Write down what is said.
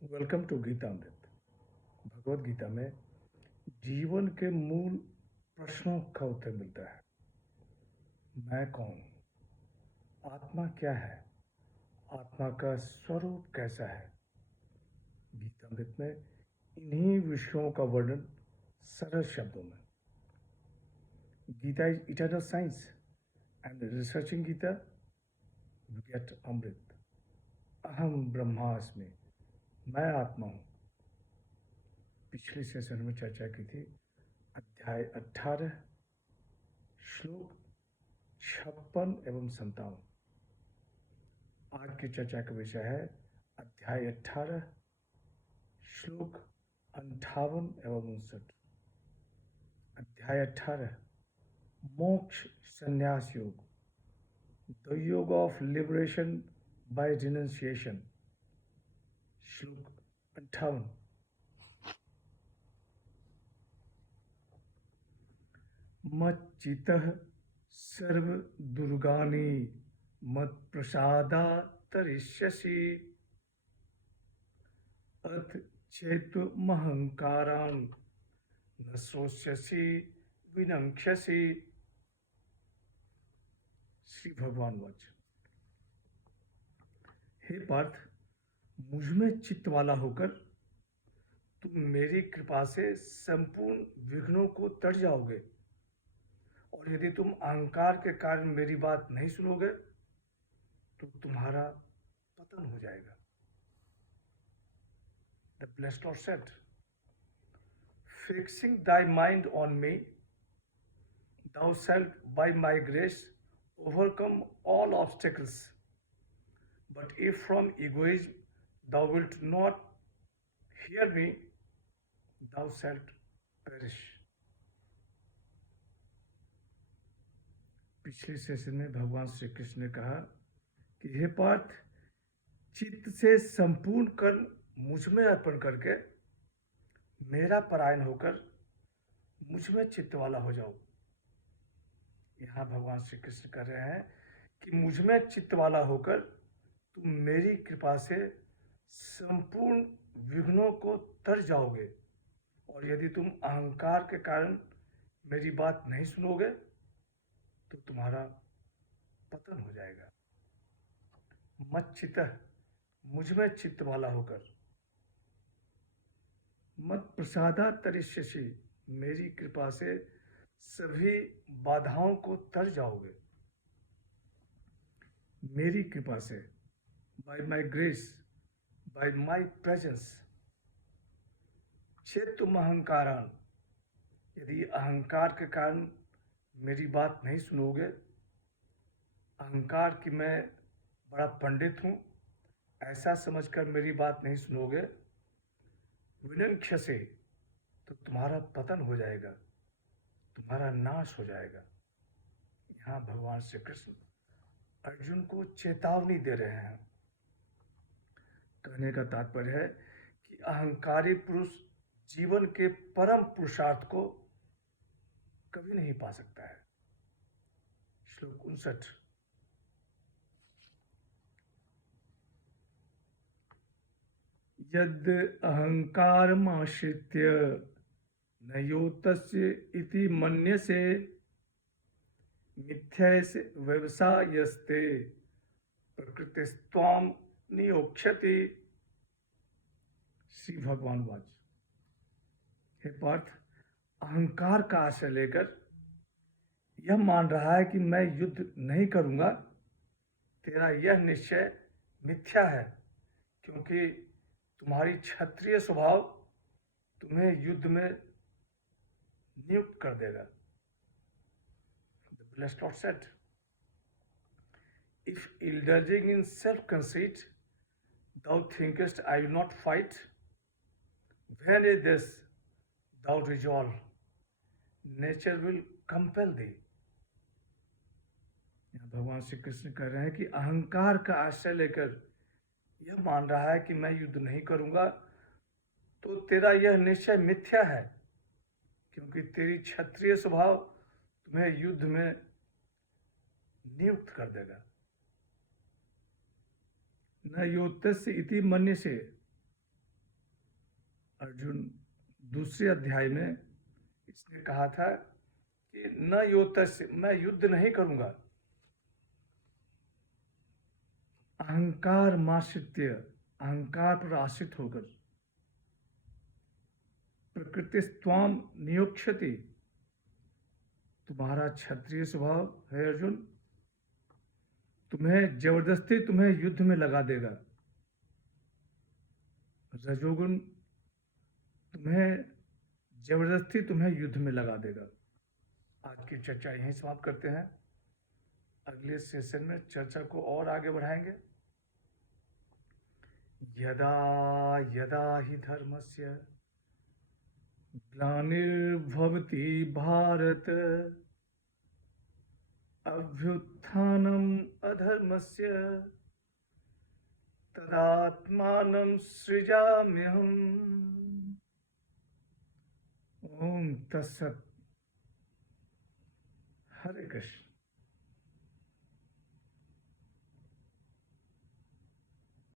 Welcome to Geetamrit. Bhagavad Gita में जीवन के मूल प्रश्नों का उत्तर मिलता है। मैं कौन? आत्मा क्या है? आत्मा का स्वरूप कैसा है? गीतामृत में इन्हीं विषयों का वर्णन सरल शब्दों में। Gita is eternal science and researching Gita we get amrit. अहम ब्रह्मास्मि, मैं आत्मा हूँ। पिछले सेशन में चर्चा की थी अध्याय 18 श्लोक 56 एवं 57। आज की चर्चा का विषय है अध्याय 18 श्लोक 58 एवं 59। अध्याय 18 मोक्ष संन्यास योग, द योग ऑफ लिबरेशन बाय रिनंसिएशन। श्लोक 58। मच्चितः सर्व दुर्गानि मत प्रसादात् तरिष्यसि अथ चेत्त्वमहंकारान् न शोष्यसि विनङ्क्ष्यसि। श्री भगवान वाच। हे पार्थ, मुझमें चित्त वाला होकर तुम मेरी कृपा से संपूर्ण विघ्नों को तर जाओगे, और यदि तुम अहंकार के कारण मेरी बात नहीं सुनोगे तो तुम्हारा पतन हो जाएगा। The blessed Lord said, fixing thy mind on me, thou shalt by my grace overcome all obstacles. But if from egoism thou wilt not hear me, thou shalt perish. पिछले सेशन में भगवान श्री कृष्ण ने कहा कि हे पार्थ, चित्त से संपूर्ण कर्म मुझ में अर्पण करके मेरा परायण होकर मुझ में चित्त वाला हो जाओ। यहाँ भगवान श्री कृष्ण कह रहे हैं कि मुझ में चित्त वाला होकर तुम मेरी कृपा से संपूर्ण विघ्नों को तर जाओगे, और यदि तुम अहंकार के कारण मेरी बात नहीं सुनोगे तो तुम्हारा पतन हो जाएगा। मच्चितः, मुझ में चित्त वाला होकर, मत प्रसादात् तरिष्यसि, मेरी कृपा से सभी बाधाओं को तर जाओगे। मेरी कृपा से, by my grace, by my presence. चेत्तुम अहंकारान, यदि अहंकार के कारण मेरी बात नहीं सुनोगे, अहंकार कि मैं बड़ा पंडित हूँ ऐसा समझकर मेरी बात नहीं सुनोगे, विनंक्ष्यसे, तो तुम्हारा पतन हो जाएगा, तुम्हारा नाश हो जाएगा। यहाँ भगवान श्री कृष्ण अर्जुन को चेतावनी दे रहे हैं। कहने का तात्पर्य है कि अहंकारी पुरुष जीवन के परम पुरुषार्थ को कभी नहीं पा सकता है। श्लोक 59। यद अहंकारमाश्रित्य न योतस्य इति मन्यसे मिथ्यैष व्यवसायस्ते प्रकृतिस्त्वां नियोक्ष्यति। श्री भगवान वाच। हे पार्थ, अहंकार का आश्रय लेकर यह मान रहा है कि मैं युद्ध नहीं करूंगा, तेरा यह निश्चय मिथ्या है, क्योंकि तुम्हारी क्षत्रिय स्वभाव तुम्हें युद्ध में नियुक्त कर देगा। The blessed Lord said, if indulging in self-conceit thou thinkest I will not fight, when is this thou resolve, nature will compel thee। यहाँ भगवान श्री कृष्ण कह रहे हैं कि अहंकार का आश्रय लेकर यह मान रहा है कि मैं युद्ध नहीं करूंगा, तो तेरा यह निश्चय मिथ्या है, क्योंकि तेरी क्षत्रिय स्वभाव तुम्हें युद्ध में नियुक्त कर देगा। न योतस्य इति मन्यसे, अर्जुन दूसरे अध्याय में इसने कहा था कि न योतस्य, मैं युद्ध नहीं करूंगा, अहंकार माश्रित्य, अहंकार पर आश्रित होकर, प्रकृति स्वाम नियोक्ष्यति, तुम्हारा क्षत्रिय स्वभाव है अर्जुन, तुम्हें जबरदस्ती तुम्हें युद्ध में लगा देगा। रजोगुण तुम्हें जबरदस्ती तुम्हें युद्ध में लगा देगा। आज की चर्चा यहीं समाप्त करते हैं। अगले सेशन में चर्चा को और आगे बढ़ाएंगे। यदा यदा हि धर्मस्य ग्लानिर्भवति भारत, अभ्युत्थानम् अधर्मस्य तदात्मानं सृजाम्यहम्। ओम तत्सत। हरे कृष्ण।